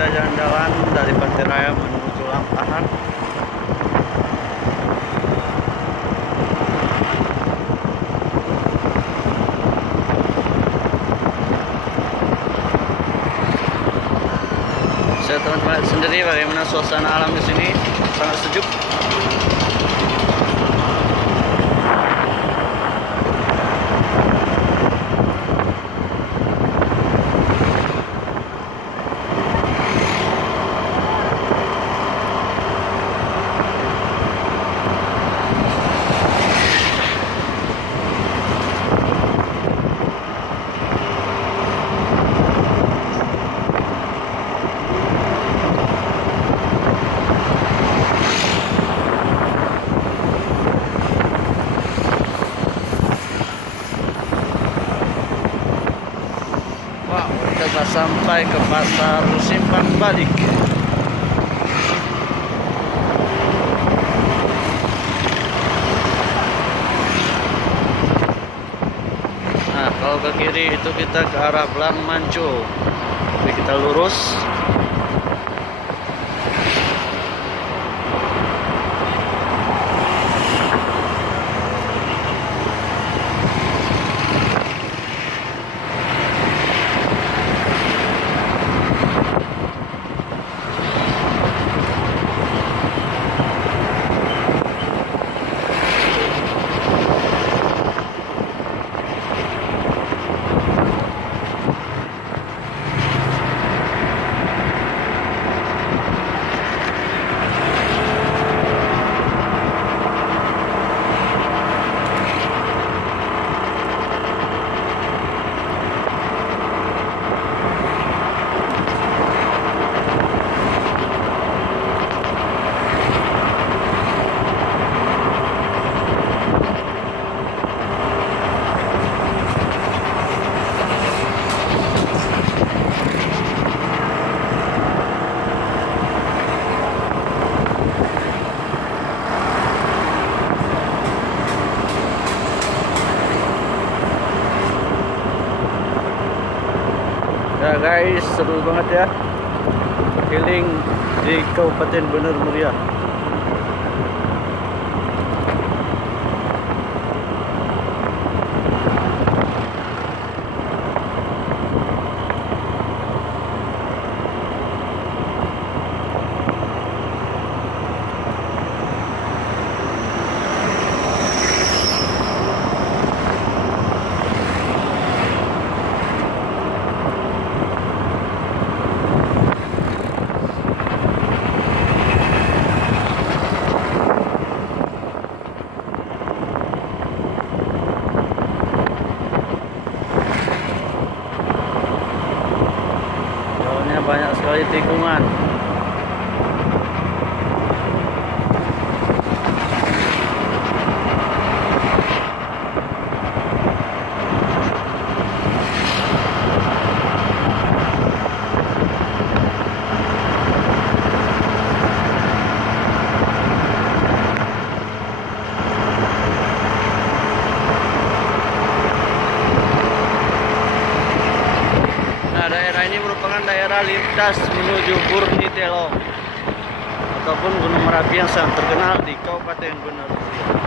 kita jalan-jalan dari Pantai Raya menuju Lampahan. Saya teman-teman sendiri bagaimana suasana alam di sini, sangat sejuk. Kita sampai ke pasar Simpang Balik. Nah, kalau ke kiri itu kita ke arah Blang Manco. Jadi kita lurus. Ya guys, seru banget ya healing di Kabupaten Bener Meriah. Banyak sekali tikungan. Daerah ini merupakan daerah lintas menuju Burni Telong ataupun Gunung Merapi yang sangat terkenal di Kabupaten Bener Meriah.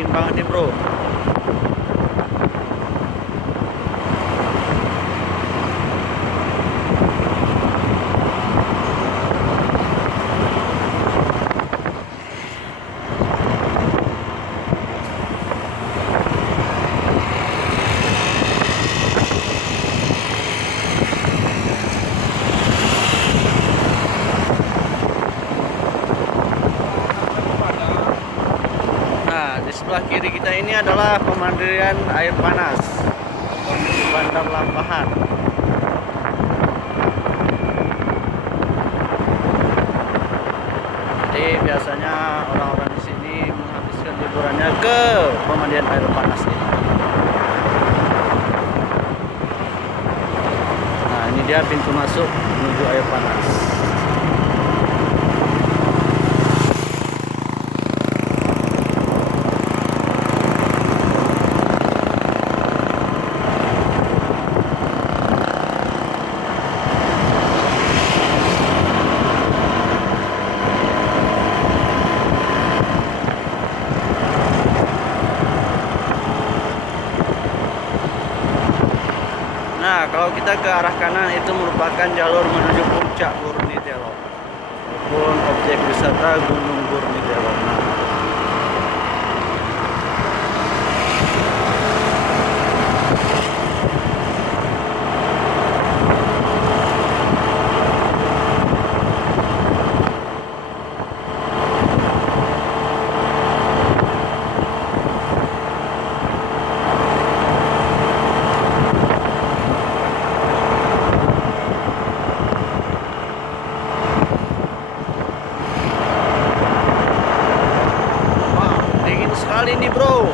dingin banget nih bro. Di sebelah kiri kita ini adalah pemandian air panas di Bandar Lampahan. Jadi biasanya orang-orang di sini menghabiskan liburannya ke pemandian air panas ini. Nah, ini dia pintu masuk menuju air panas. Nah, kalau kita ke arah kanan itu merupakan jalur menuju puncak Burnitelong maupun objek wisata Gunung Burnitelong. Kali ini bro,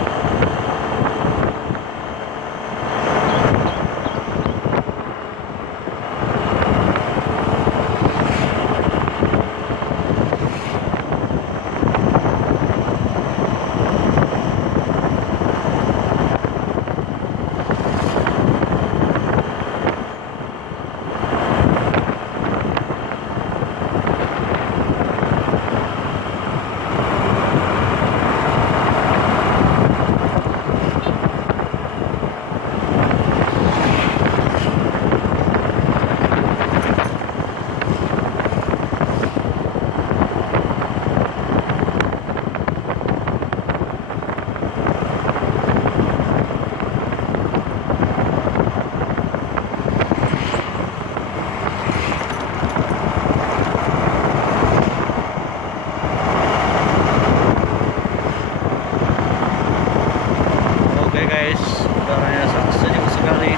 guys, udaranya sangat sejuk sekali.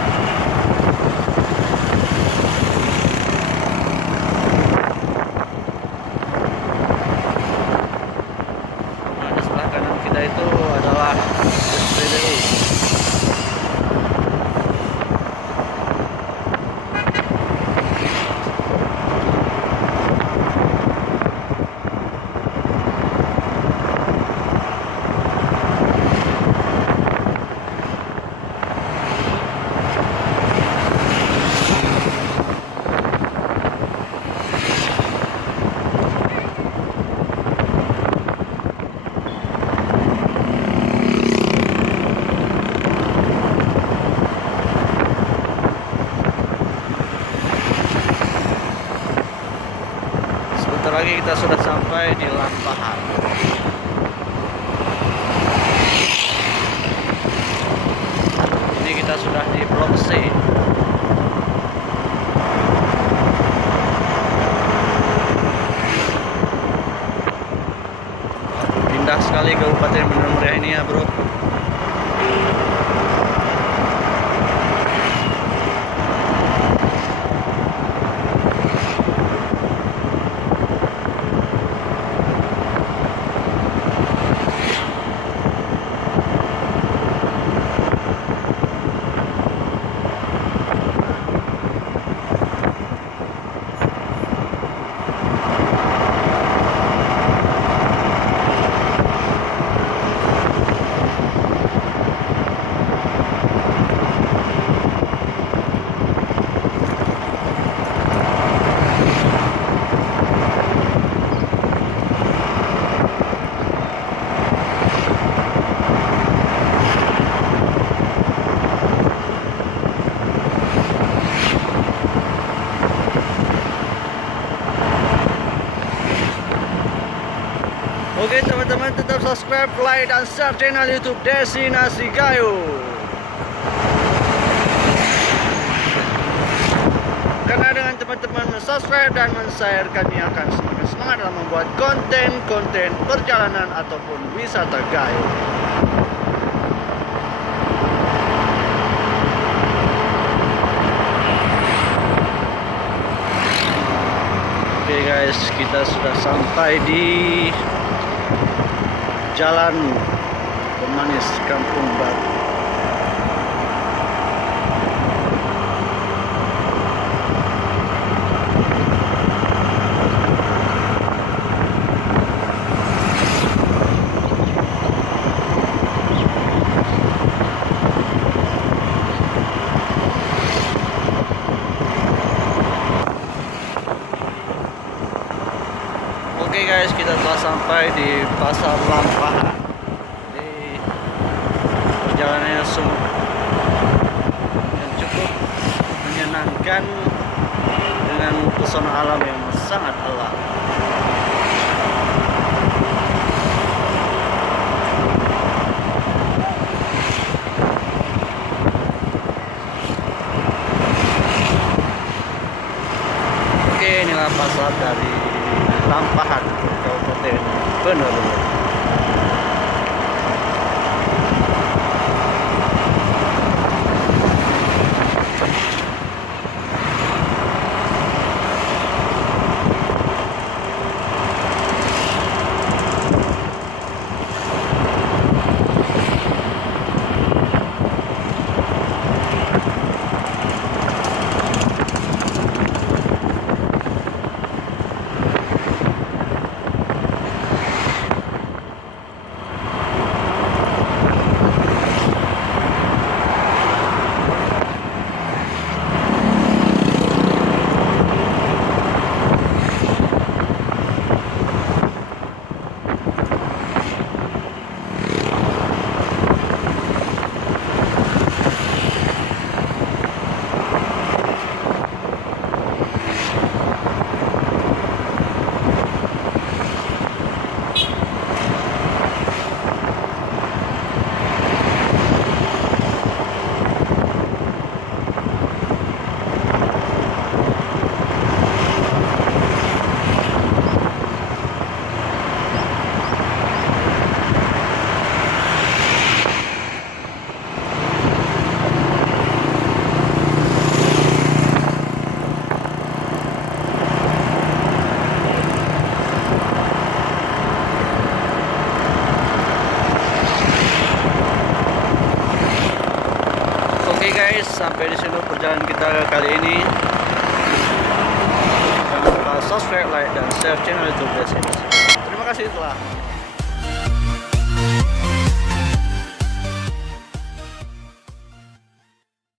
Nah, di sebelah kanan kita itu adalah SPBU. Sebentar lagi kita sudah sampai di Lampahan. Ini kita sudah di Blok C. Indah sekali Kabupaten Bandar Muria ini ya bro. teman-teman tetap subscribe, like, dan share channel YouTube Destinasi Gayo. Karena dengan teman-teman subscribe dan men-share, kami akan semakin semangat dalam membuat konten-konten perjalanan ataupun wisata Gayo. Oke guys, kita sudah sampai di Jalan Pemanis Kampung Batu. Oke guys, kita telah sampai di Pasar Lampahan. Di perjalanannya sungguh yang cukup menyenangkan dengan pesona alam yang sangat alam. Oke, inilah pasar dari Lampahan, Kabupaten Bener. Oke guys, sampai di sini perjalanan kita kali ini. Jangan lupa subscribe, like, dan share channel YouTube Destinasi. Terima kasih telah